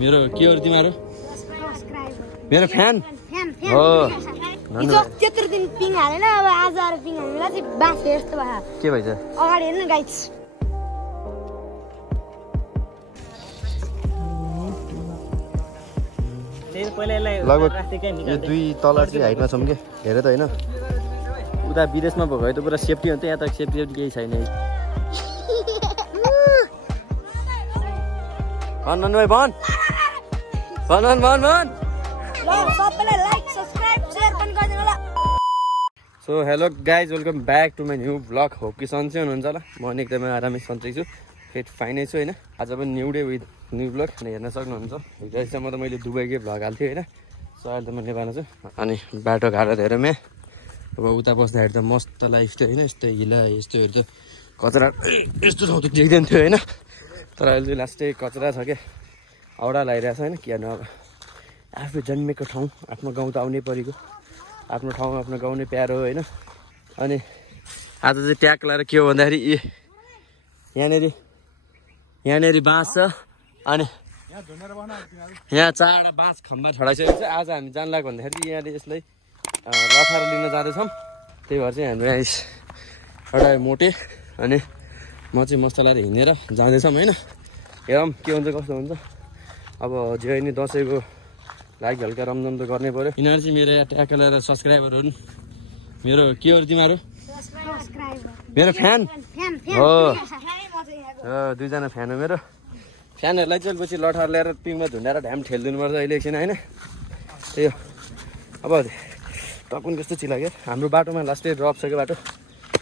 मेरो के हो तिम्रो मेरो फ्यान हो त्यत्रो दिन पिङ हालेन अब आज आएर पिङ हाल्नुलाई चाहिँ बास यस्तो भयो के भइछ अगाडि हेर्नु गाइस लगभग यो दुई तल चाहिँ हाइटमा छौँ कि हेरे त होइन उता विदेशमा भएको है त पुरा सेफ्टी हुन्छ यहाँ त सेफ्टी केही छैन है भन भाइ भन सो hello guys welcome back to my new blog hope कि सन्चै हुनुहुन्छ होला म पनि एकदमै आरामै सन्चै छु फिट फाइनै छु होइन आज पनि new day with new blog हेर्न सक्नुहुन्छ हिजोसम्म त मैले दुबईकै भ्लग हाल्थेँ होइन सो अहिले त म नेपालमा छु अनि बाटो घाटो धेरैमा अब उता बस्दाखेरि त मस्त लाइफ थियो होइन यस्तो हिला यस्तोहरू त कचरा यस्तो ठाउँ त देख्दैन थियो होइन तर अहिले चाहिँ लास्टै कचरा छ क्या औडा लगाइरहेको छ होइन कि अब आफू जन्मेको ठाउँ आफ्नो गाउँ त आउनै परेको आफ्नो ठाउँ आफ्नो गाउँ नै प्यारो होइन अनि आज चाहिँ ट्याग लगाएर के हो भन्दाखेरि यहाँनिर बाँस छ अनि यहाँ चारवटा बाँस खम्बा छडाइसकेको छ आज हामी जान लाग्यो भन्दाखेरि यहाँले यसलाई लथारो लिन जाँदैछौँ त्यही भएर चाहिँ हाम्रो यहाँ एउटा मोटे अनि म चाहिँ मस्त लगाएर हिँडेर जाँदैछौँ होइन हेरौँ के हुन्छ कस्तो हुन्छ अब जे नि दसैँको लागि हल्का रमझम त गर्नै पऱ्यो यिनीहरू चाहिँ मेरो यहाँ ट्याग लगाएर सब्सक्राइबरहरू मेरो के हो तिमीहरू मेरो फ्यान हो दुईजना फ्यान हो मेरो फ्यानहरूलाई चाहिँ पछि लठार ल्याएर पिङमा झुन्डाएर ढ्याम ठेलिदिनुपर्छ अहिले एकछिन होइन त्यही हो अब टपुन कस्तो चिलाग्यो हाम्रो बाटोमा लास्टै ड्रप छ कि बाटो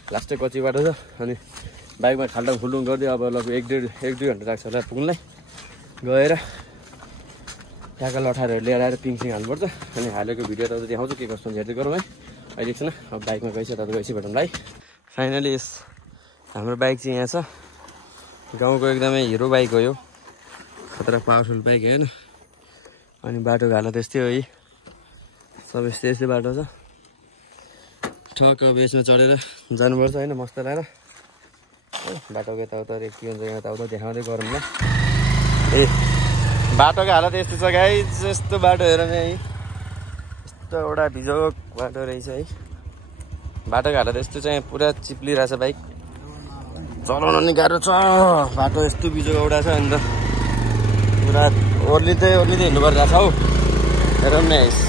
लास्टै कच्ची बाटो छ अनि बाइकमा खाल्टाङ खुल्टुङ गरिदियो अब लगभग एक दुई घन्टा लाग्छ होला पुग्नलाई गएर त्यहाँका लठारहरू लिएर आएर पिङसिङ हाल्नुपर्छ अनि हालेको भिडियो त देखाउँछु के कस्तो हेर्दै गरौँ है अहिले एकछिन अब बाइकमा गइसक्यो त गइसक्यो भेटौँला है फाइनली यस हाम्रो बाइक चाहिँ यहाँ छ गाउँको एकदमै हिरो बाइक हो यो खतरा पावरफुल बाइक होइन अनि बाटोको हालत यस्तै हो है सब यस्तै बाटो छ ठक्क अब यसमा चढेर जानुपर्छ होइन मस्त लगाएर बाटोको यताउता के हुन्छ यताउता देखाउँदै गरौँ ल ए बाटोको हालत यस्तो छ गाइस यस्तो बाटो हेर है यस्तो एउटा भिजोक बाटो रहेछ है बाटोको हालत यस्तो चाहिँ पुरा चिप्लिरहेछ बाइक चलाउन नि गाह्रो छ बाटो यस्तो बिजोक एउटा छ अन्त पुरा ओर्लिँदै हिँड्नु परिरहेछ हौ हेरौँ न यस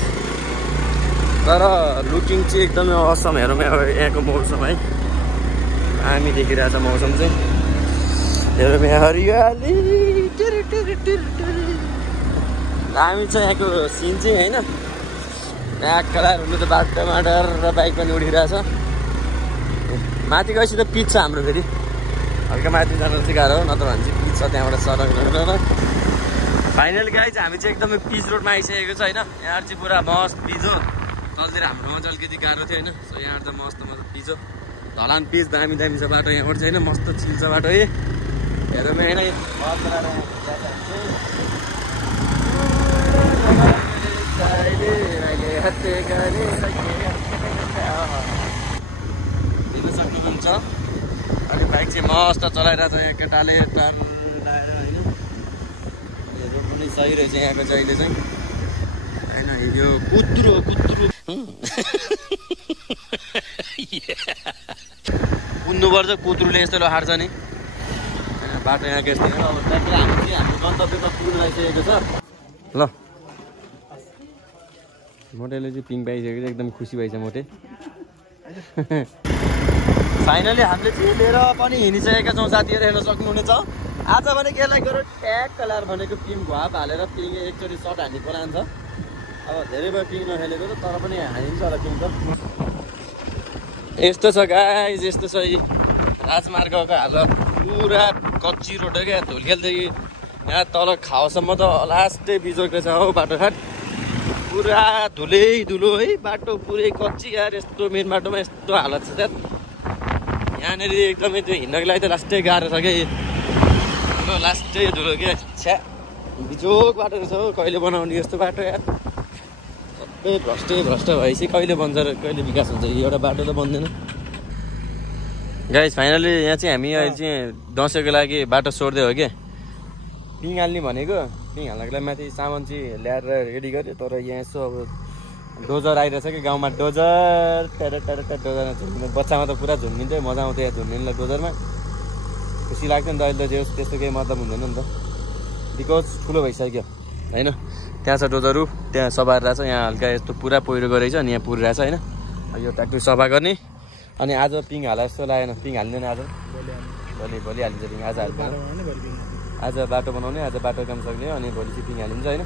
तर लुकिङ चाहिँ एकदमै असम हेरौँ यहाँको मौसम है हामी देखिरहेछ मौसम चाहिँ हेरौँ यहाँ हरियाली हामी चाहिँ यहाँको सिन चाहिँ होइन यहाँ कलार हुनु त बाटोमा डर र बाइक पनि उडिरहेछ माथि गएपछि त पिच छ हाम्रो फेरि हल्का माथि जान चाहिँ गाह्रो हो नत्र भने चाहिँ पिच छ त्यहाँबाट सडक फाइनली गाइज हामी चाहिँ एकदमै पिच रोडमा आइसकेको छ होइन यहाँ चाहिँ पुरा मस्त पिच हो तलतिर हाम्रोमा चाहिँ अलिकति गाह्रो थियो होइन सो यहाँ त मस्त पिच हो ढलान पिच दामी छ बाटो यहाँबाट चाहिँ होइन मस्त चिल्छ बाटो है हेरौँ होइन दिन सक्नुहुन्छ अनि बाइक चाहिँ मस्त चलाइरहेछ यहाँ केटाले टार लाएर होइन रोड पनि सही रहेछ यहाँको चाहिँ अहिले चाहिँ होइन हिँड्यो कुत्रो कुद्नुपर्छ कुत्रुले यस्तो हार्छ नि बाटो यहाँको यस्तो अब त्यहाँतिर हाम्रो गन्तव्यमा पुग्नु आइसकेको छ ल मोटेले चाहिँ पिङ पाइसकेको छ एकदम खुसी भएछ मोटे फाइनली हामीले चाहिँ लिएर पनि हिँडिसकेका छौँ साथीहरू हेर्न सक्नुहुनेछ आज भने केलाई गएर ट्याग कलर भनेको पिङ घाप हालेर पिङ एकचोटि सर्ट हान्ने प्लान छ अब धेरै भयो पिङ नखेलेको त तर पनि हानिन्छ होला पिङ त यस्तो छ गाइस यस्तो छ राजमार्गको हालत पुरा कच्ची रोड हो क्या धुलखेलदेखि यहाँ तल खाओसम्म त लास्टै बिजोक रहेछ हौ बाटोघाट पुरा धुलो है बाटो पुरै कच्ची यार यस्तो मेन बाटोमा यस्तो हालत छ त्यात यहाँनिर एकदमै त्यो हिँड्नको लागि त लास्टै गाह्रो छ क्या लास्टै धुलो क्या छ्या बिजोक बाटो रहेछ हौ कहिले बनाउने यस्तो बाटो यार सबै भ्रष्टै भएपछि कहिले बन्छ र कहिले विकास हुन्छ एउटा बाटो त बन्दैन गाइस फाइनली यहाँ चाहिँ हामी अहिले चाहिँ दसैँको लागि बाटो सोर्दै हो क्या पिङ हाल्ने भनेको पिङ हाल्नको लागि माथि सामान चाहिँ ल्याएर रेडी गर्यो तर यहाँ यसो अब डोजर आइरहेछ कि गाउँमा डोजर डोजरमा झुम्मिनु बच्चामा त पुरा झुम्मिन्थ्यो मजा आउँथ्यो यहाँ झुम्मिनुलाई डोजरमा खुसी लाग्थ्यो नि त अहिले त त्यस्तो केही मतलब हुँदैन नि त बिकज ठुलो भइसक्यो होइन त्यहाँ छ डोजरहरू त्यहाँ सफा रहेछ यहाँ हल्का यस्तो पुरा पहिरो गरेको छ अनि यहाँ पुरिरहेछ होइन यो ट्याक्टुक सफा गर्ने अनि आज पिङ हाला जस्तो लागेन पिङ हाल्दैन आज भोलि हालिन्छ पिङ आज हाल्दैन आज बाटो बनाउने आज बाटो काम सक्ने अनि भोलि चाहिँ पिङ हालिन्छ होइन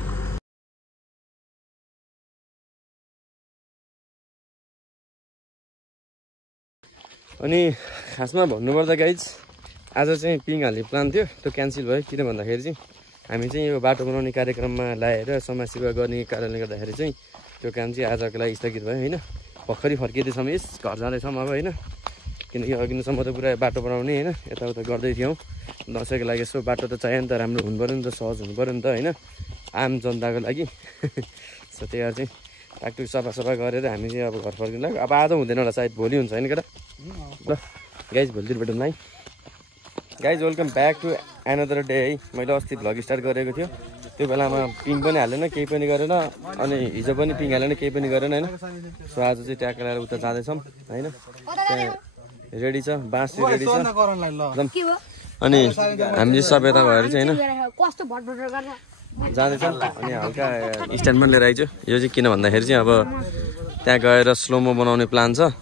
अनि खासमा भन्नुपर्दा गाइज आज चाहिँ पिङ हाल्ने प्लान थियो त्यो क्यान्सल भयो किन भन्दाखेरि चाहिँ हामी चाहिँ यो बाटो बनाउने कार्यक्रममा ल्याएर समाजसेवा गर्ने कारणले गर्दाखेरि चाहिँ त्यो काम चाहिँ आजको लागि स्थगित भयो होइन भर्खरै फर्किँदैछौँ यस घर जाँदैछौँ अब होइन किनकि अघिसम्म त पुरा बाटो बनाउने होइन यताउता गर्दै थियौँ दसैँको लागि यसो बाटो त चाहियो नि त राम्रो हुनु पऱ्यो नि त सहज हुनु पऱ्यो नि त होइन आम जनताको लागि सो त्यही भएर चाहिँ टाकटुक सफा गरेर हामी चाहिँ अब घर फर्किनु लाग्यो अब आज हुँदैन होला सायद भोलि हुन्छ होइन केटा ल गाइज भोलितिर भेटौँ है guys welcome back to another day है मैले अस्ति भ्लग स्टार्ट गरेको थियो त्यो बेलामा पिङ पनि हालेन केही पनि गरेन अनि हिजो पनि पिङ हालेन केही पनि गरेन होइन सो आज चाहिँ ट्याक्क लगाएर उता जाँदैछौँ होइन त्यहाँ रेडी छ बाँस रेडी छ अनि हामी सबै यता भएर चाहिँ होइन जाँदैछौँ अनि हल्का स्ट्यान्डमा लिएर आइछु यो चाहिँ किन भन्दाखेरि चाहिँ अब त्यहाँ गएर स्लोमो बनाउने प्लान छ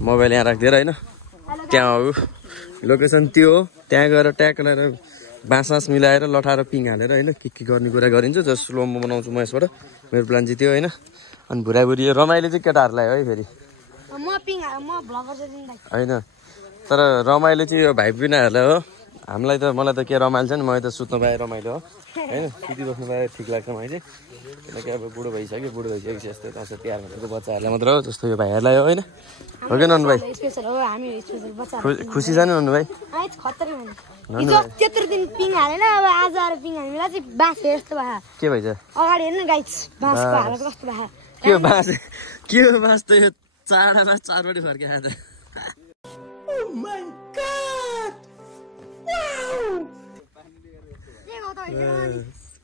मोबाइल यहाँ राखिदिएर होइन त्यहाँ हो लोकेसन त्यो हो त्यहाँ गएर ट्याक लगाएर बाँस मिलाएर लठाएर पिङ हालेर होइन के गर्ने कुरा गरिन्छ जस स्लोमो बनाउँछु म यसबाट मेरो प्लान चाहिँ त्यो होइन अनि भुराभुरी रमाइलो चाहिँ केटाहरूलाई है फेरि होइन तर रमाइलो चाहिँ यो भाइ पिनाहरूलाई हो हामीलाई त मलाई त के रमाइलो छ नि मैले त सुत्नु पाएँ रमाइलो हो होइन सुति बस्नु पाएँ ठिक लाग्छ मलाई चाहिँ किनकि अब बुढो भइसकेपछि यस्तो त्यहाँ तिहार भनेको बच्चाहरूलाई मात्र हो जस्तो यो भाइहरूलाई हो होइन हो कि ननु भाइ खुसी छ नि ननु भाइ त्यत्रो दिन पिङ हालेन अब आज आएर पिङ हाल्नुलाई चाहिँ बाँस यस्तो भयो के भइछ अगाडि हेर्नु गाइस बाँसको हालत कस्तो भयो के बाँस त यो चाडा चारवटै फर्किआयो त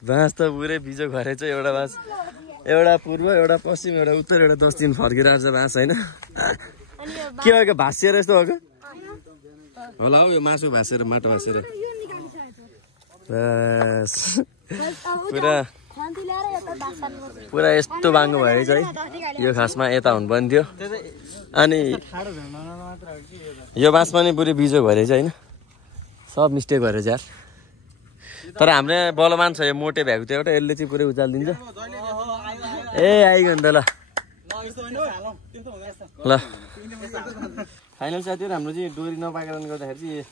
बाँस त पुरै बिजो घरेछ एउटा बाँस एउटा पूर्व एउटा पश्चिम एउटा उत्तर एउटा दक्षिण फर्किरहेको छ बाँस होइन के हो भाँसिएर यस्तो हो होला हौ यो मासु भाँसेर माटो भाँसेर पुरा यस्तो बाङ्गो भएछ है यो खासमा यता हुनुपर्ने थियो अनि यो बाँस पनि पुरै बिजो भएछ होइन सब मिस्टेक भएछ यार तर हाम्रो बलमान छ यो मोटे भ्याएको थियो एउटा यसले चाहिँ पुरै उचालिदिन्छ ए आइगयो नि त ल ल फाइनल साथीहरू हाम्रो चाहिँ डोरी नपाएको कारणले गर्दाखेरि चाहिँ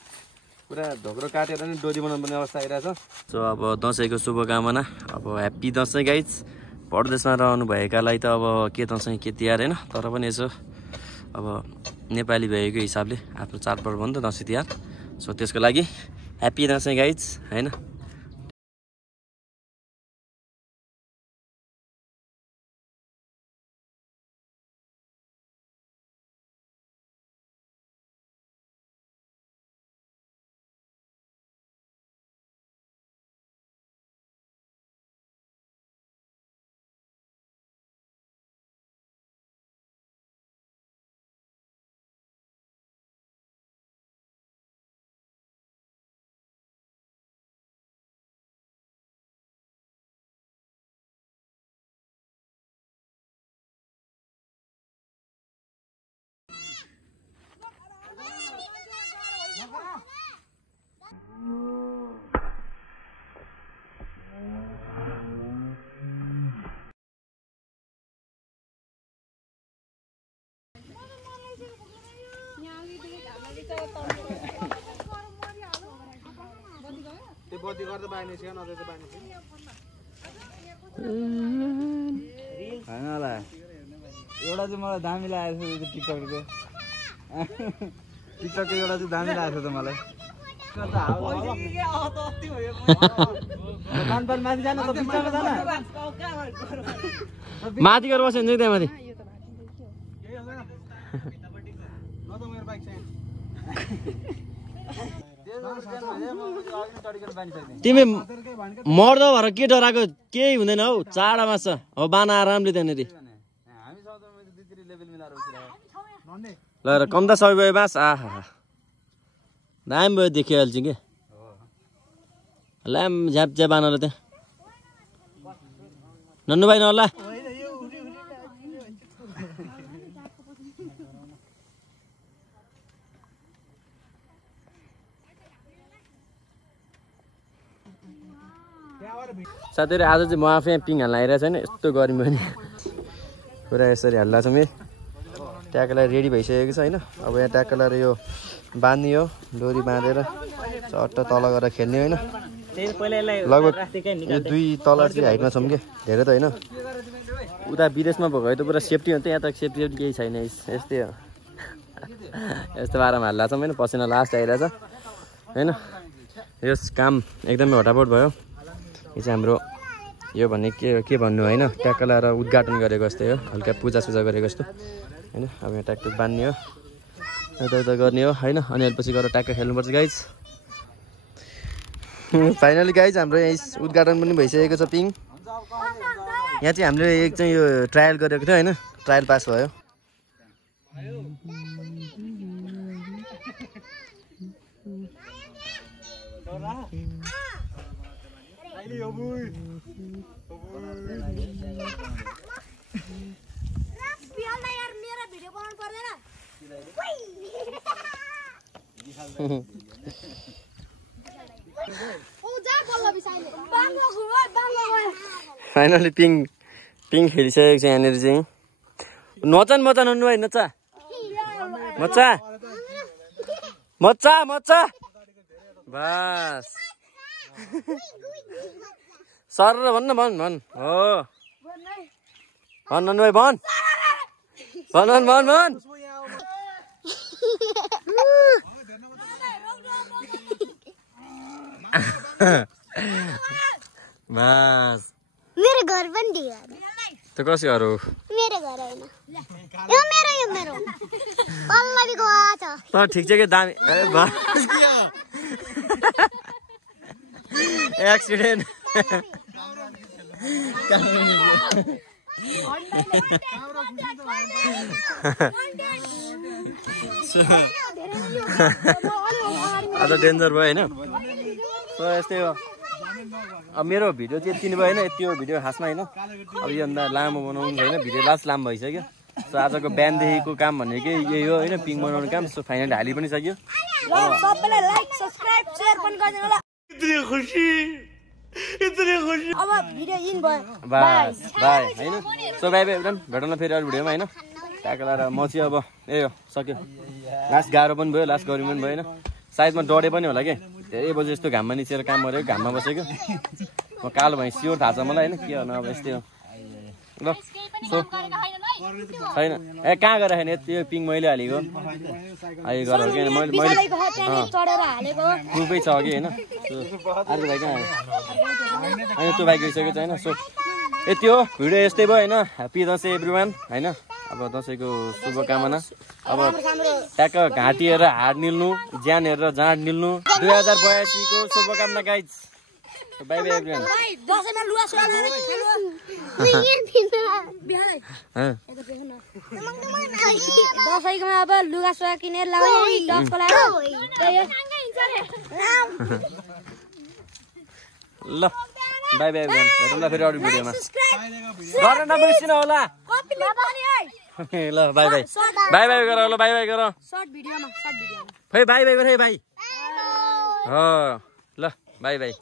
पुरा ढोक्रो काटेर नि डोरी बनाउनु पर्ने अवस्था आइरहेछ सो अब दसैँको शुभकामना अब ह्याप्पी दसैँ गाइज परदेशमा रहनु भएकालाई त अब के दसैँ के तिहार होइन तर पनि यसो अब नेपाली भएको हिसाबले आफ्नो चाडपर्व हो नि त दसैँ तिहार सो त्यसको लागि ह्याप्पी दसैँ गाइज होइन बत्ती गर्दा बाँड्ने छ नजर त बाँड्ने छैन हैन होला एउटा चाहिँ मलाई दामी लागेको छ टिकटकको एउटा चाहिँ दामी लागेको छ त मलाई माथि गएर बस्यो भने चाहिँ त्यहाँ माथि तिमी मर्दो भएर के डराएको केही हुँदैन हौ चाडा माछ अब बाना आरामले त्यहाँनिर ल र कम्ता सबै भयो बाँस आहा दामी भयो देखिहाल्छु कि ल्याम झ्याप झ्याप बानर त्यहाँ नन्नु भाइ नहोला साथीहरू आज चाहिँ म आफै पिङ हाल्न आइरहेको छैन यस्तो गर्मी पनि पुरा यसरी हाल्दा छौँ है ट्याकलाई रेडी भइसकेको छ होइन अब यहाँ ट्याकलाई यो बाँधियो डोरी बाँधेर चट्ट तल गरेर खेल्ने होइन लगभग यो 2 तल चाहिँ हाइटमा छौँ कि धेरै त होइन उता विदेशमा भएको त पुरा सेफ्टी हुन्छ यहाँ त सेफ्टी केही छैन यस्तै हो यस्तो पारामा हाल्दा छौँ होइन पसिना लास्ट आइरहेछ होइन यस काम एकदमै हटापट भयो यो चाहिँ हाम्रो यो भन्ने के भन्नु होइन ट्याक्क लाएर उद्घाटन गरेको जस्तै हो हल्का पूजासुजा गरेको जस्तो होइन अब यहाँ ट्याकटुक बान्ने हो यता गर्ने हो होइन अनि पछि गएर ट्याक्क खेल्नुपर्छ गाइज फाइनली गाइज हाम्रो यहाँ उद्घाटन पनि भइसकेको छ पिङ यहाँ चाहिँ हामीले एक चाहिँ यो ट्रायल गरेको थियो होइन ट्रायल पास भयो फाइनली पिङ खेलिसकेको छ यहाँनिर चाहिँ नचन मचा नन्नु भाइ नचा मचा मचा मचा बस सर भन्न भन भन हो भन नन्नु भाइ भन भन भन भन भन बस मेरो घर पनि दियो त कसको घर हो मेरो घर हैन यो मेरो पल्लवीको छ त ठिक छ के दामी ए बस एक्सिडेन्ट आज डेन्जर भयो होइन सो यस्तै हो अब मेरो भिडियो चाहिँ यति नै भयो होइन यति हो भिडियो खासमा होइन अब योभन्दा लामो बनाउनु छैन भिडियो लास्ट लामो भइसक्यो सो आजको बिहानदेखिको काम भनेको यही हो होइन पिङ बनाउने काम सो फाइनली हालि पनि सक्यो सबैलाई लाइक सब्स्क्राइब शेयर पनि गरिदिनु होला इतनी खुसी अब भिडियो इन भयो बस बाई होइन सो बाई बाई एकदम भेटौँ न फेरि अरू भिडियोमा होइन ट्याकल लाएर म चाहिँ अब ए हो सक्यो लास्ट गाह्रो पनि भयो लास्ट गर्मी पनि भयो होइन सायद म डढे पनि होला कि धेरै बजी जस्तो घाममा निचेर काम गरेको घाममा बसेको म कालो भएँ स्योर थाहा छ मलाई होइन के गर्नु अब यस्तै हो ल सो छैन ए कहाँ गएर खाने यति पिङ मैले हालेको अहिले गर कि मैले प्रुफै छ कि होइन अर्को भाइ कहाँ होइन त्यो भाइ गइसकेको छ होइन सो यति हो भिडियो यस्तै भयो होइन ह्याप्पी दसैँ एभ्रिवान होइन अब दसैँको शुभकामना अब ट्याक्क घाँटी हेरेर हाड निल्नु ज्यान हेरेर जाँड निल्नु 2082 को शुभकामना गाइज बाई बाई एभ्रिवान दसैँमा अब लुगा सुगा किनेर लगाउने डस्को लगाएर ल बाई बाई एभ्रिवान भेटौँ ल फेरि अरू भिडियोमा गर्न नबिर्सिनु होला ल बाई बाई बाई बाई गर ल बाई बाई गर सर्ट भिडियोमा फेरि बाई बाई गर है भाइ हो ल बाई बाई